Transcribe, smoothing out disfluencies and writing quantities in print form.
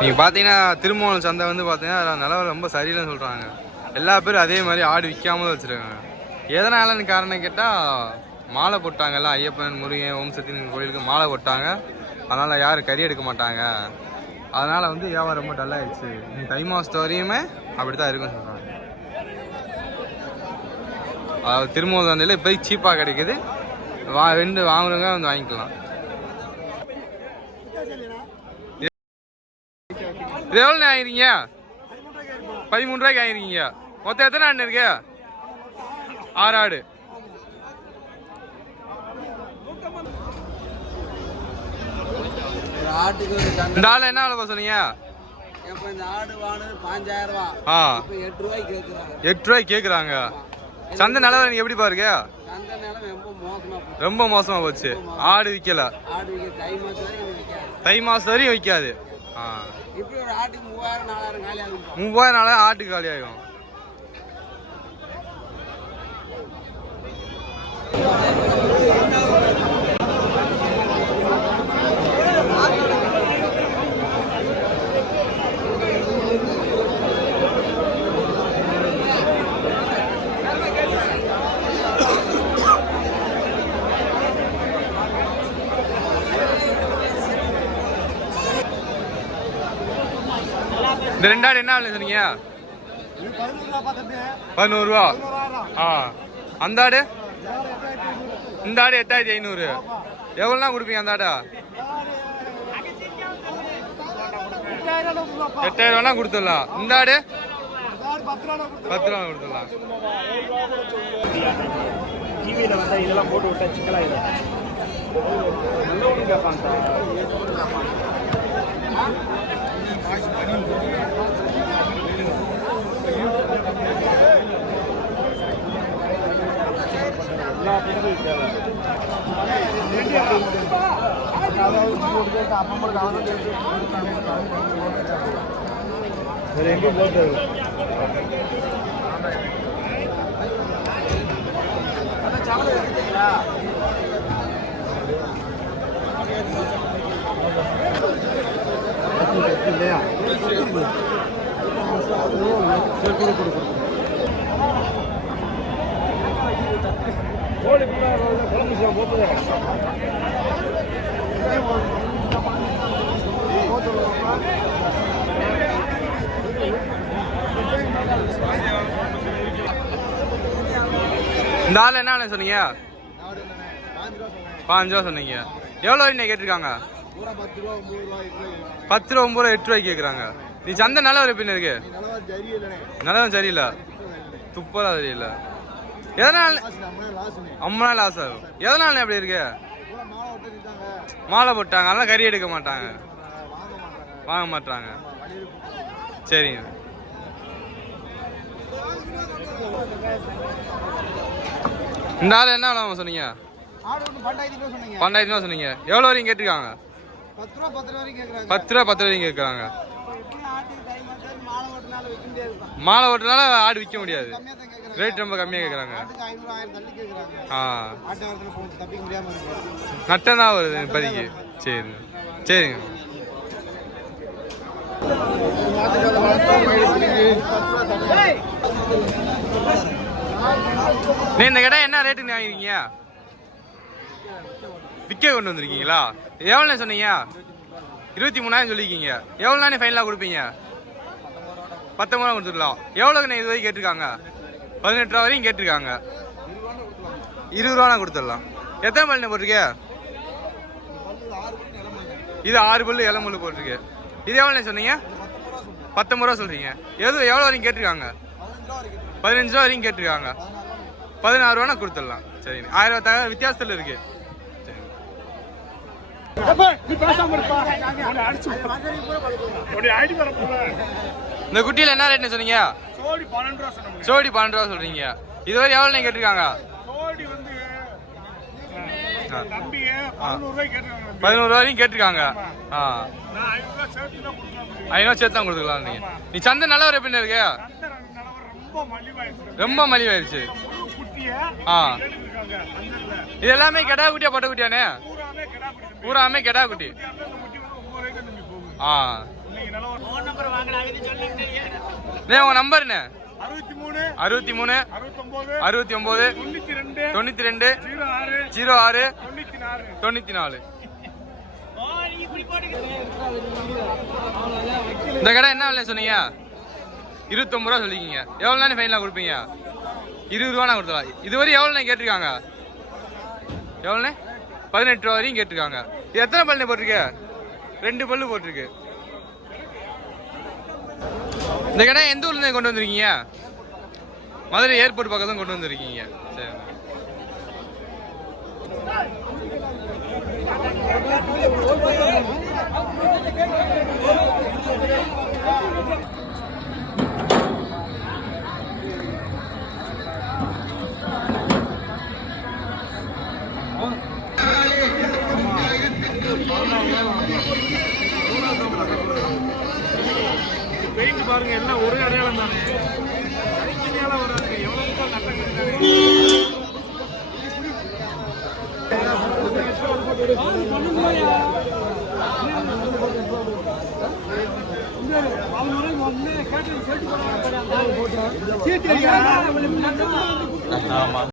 நீங்கள் பார்த்தீங்கன்னா திருமூலம் சந்தை வந்து பார்த்தீங்கன்னா நிலவரம் ரொம்ப சரியில்லைன்னு சொல்கிறாங்க. எல்லா பேரும் அதே மாதிரி ஆடு விற்காமல் வச்சுருக்காங்க. எதனாலன்னு காரணம் கேட்டால் மாலை போட்டாங்கல்ல, ஐயப்பன் முருகன் ஓம் சக்தின்னு கோயிலுக்கு மாலை போட்டாங்க. அதனால் யாரும் கறி எடுக்க மாட்டாங்க. அதனால் வந்து வியாபாரம் ரொம்ப டல்லாகிடுச்சு. தை மாதத்து வரையுமே அப்படி தான் இருக்குன்னு சொல்கிறாங்க. அதாவது திருமூலம் சந்தையில் இப்போ சீப்பாக கிடைக்குது. ரெண்டு வாங்குறவங்க வந்து வாங்கிக்கலாம். இது எவ்வளோ வாங்கிருக்கீங்க? 13 ரூபாய்க்கு வாங்கிருக்கீங்க. மொத்தம் எத்தனை ஆடு இருக்கு? 6 ஆடு. இந்த ஆள் என்ன விலை சொன்னீங்க? 8 ரூபாய்க்கு கேக்குறாங்க. சந்தை நிலவரம் எப்படி பாருங்க? ரொம்ப மோசமா போச்சு. ஆடு விற்கல. தை மாசம் வரையும் விற்காது. 3000-4000 ஆட்டுக்கு காலி ஆகும். இந்த 2 ஆடு என்ன ஆடு சொன்னீங்க? 11 ரூபா. அந்த ஆடு? இந்த ஆடு 8500. எவ்வளோலாம் கொடுப்பீங்க அந்த ஆடா? 8000 கொடுத்துடலாம். இந்த ஆடு 10 ரூபா கொடுத்துடலாம். இதெல்லாம் போட்டு விட்டா சிக்கலாயிடும். இந்த ஆள் என்ன சொன்னீங்க? 5 ரூபா சொன்னீங்க. எவ்வளோ வரைக்கும் கேட்டிருக்காங்க? 10 ரூபா 9 ரூபா 8 ரூபாய்க்கு கேட்குறாங்க. நீ சந்தை நிலவரம் பின்ன இருக்கு? நிலவரம் சரியில்லை. துப்பலாம் சரியில்லை. எதனால? 50 லாஸ் ஆகும். எதனால அப்படி இருக்கு? மாலை போட்டாங்க. அதெல்லாம் கறி எடுக்க மாட்டாங்க, வாங்க மாட்டாங்க. சரிங்க. இந்த ஆள் என்ன விலை சொன்னீங்க? 12,000 சொன்னீங்க. எவ்வளோ வரைக்கும் கேட்டிருக்காங்க? 10 ரூபா 10 வரைக்கும் கேட்குறாங்க. மாலை ஓட்டுனால ஆடு விற்க முடியாது. ரேட் ரொம்ப கம்மியாக கேட்குறாங்க. நட்டம் தான் வருது இப்போதைக்கு. சரிங்க சரிங்க. நீ இந்த கடை என்ன ரேட்டுன்னு வாங்கிருக்கீங்க? விற்க கொண்டு வந்திருக்கீங்களா? எவ்வளோ சொன்னீங்க? 23,000 சொல்லியிருக்கீங்க. எவ்வளோ ஃபைனலாக கொடுப்பீங்க? 19 ரூபா கொடுத்துடலாம். எவ்வளோக்கு இது வரைக்கும் கேட்டிருக்காங்க? 18 ரூபா வரைக்கும் கேட்டிருக்காங்க. 20 ரூபா கொடுத்துடலாம். எத்தனை பல்லு போட்டிருக்க? இது 6 பல்லு இளம் முள்ளு போட்டிருக்கு. இது எவ்வளோ சொன்னீங்க? 19 ரூபா சொல்றீங்க. எவ்வளோ வரைக்கும் கேட்டிருக்காங்க? 15 ரூபா வரைக்கும் கேட்டிருக்காங்க. 16 ரூபா கொடுத்துடலாம். சரிங்க. 1000 ரூபா தவிர வித்தியாசத்தில் இருக்கு. இந்த குட்டியில் என்ன ரேட்னு சொன்னீங்க? சோடி 12 ரூபா சொல்றீங்க. இதுவரை எவ்வளோ கேட்டிருக்காங்க? 11 ரூபா வரைக்கும் கேட்டிருக்காங்க. 500 சேர்த்து தான் கொடுத்துக்கலாம். நீ சந்தை நிலவரம் எப்படின்னு இருக்கு? ரொம்ப மலிவாயிருச்சு. இது எல்லாமே கெடா குட்டியா பொட்டை குட்டியானே? பூராமே கெடா குட்டி. உங்க நம்பர் என்ன? 63 69 92 06 94. இந்த கடை என்ன விலை சொன்னீங்க? 29 ரூபா சொல்லிக்கிங்க. எவ்வளோ நாள் ஃபைனலாக கொடுப்பீங்க? 20 ரூபா கொடுத்தலாம். இதுவரை எவ்வளோ கேட்டிருக்காங்க? எவ்வளோண்ணே? 18 ரூபா வரையும் கேட்டிருக்காங்க. இது எத்தனை பல்லு போட்டிருக்கு? 2 பல்லு போட்டிருக்கு. இந்த கடை எந்த ஊர்லேருந்து கொண்டு வந்திருக்கீங்க? மதுரை ஏர்போர்ட் பக்கத்துல கொண்டு வந்திருக்கீங்க. சரி. பெயிண்ட் பாருங்க, எல்லாம் ஒரு அடையாளம் தானே. எவ்வளவு